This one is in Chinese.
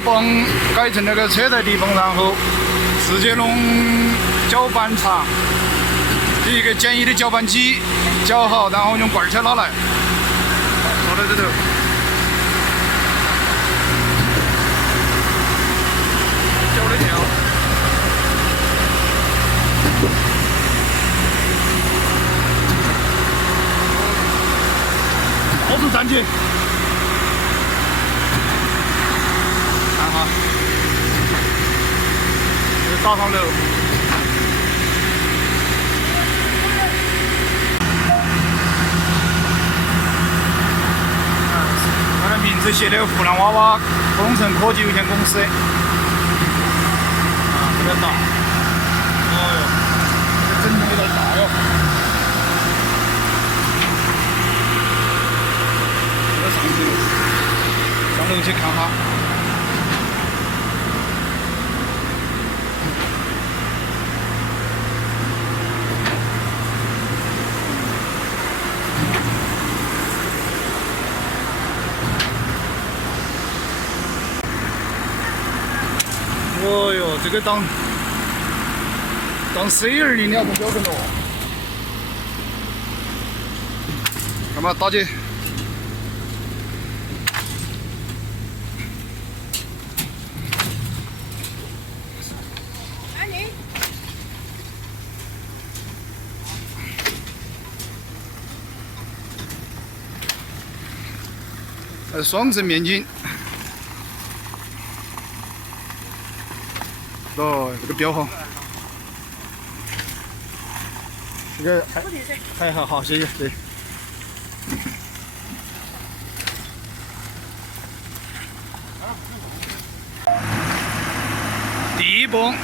泵改成那个车载底泵，然后直接弄搅拌厂一个简易的搅拌机搅好，然后用罐车拉来，放在这头。搅的掉。到处站起。 看哈，这打上楼。它的名字写的湖南娃娃工程科技有限公司。啊，这个大。哦哟，这整的有点大哟。这个上楼去看哈。 哦哟，这个当 C20了，不标准了。干嘛打起？双层面筋。 哦，这个标号，这个还好，谢谢，对。第一泵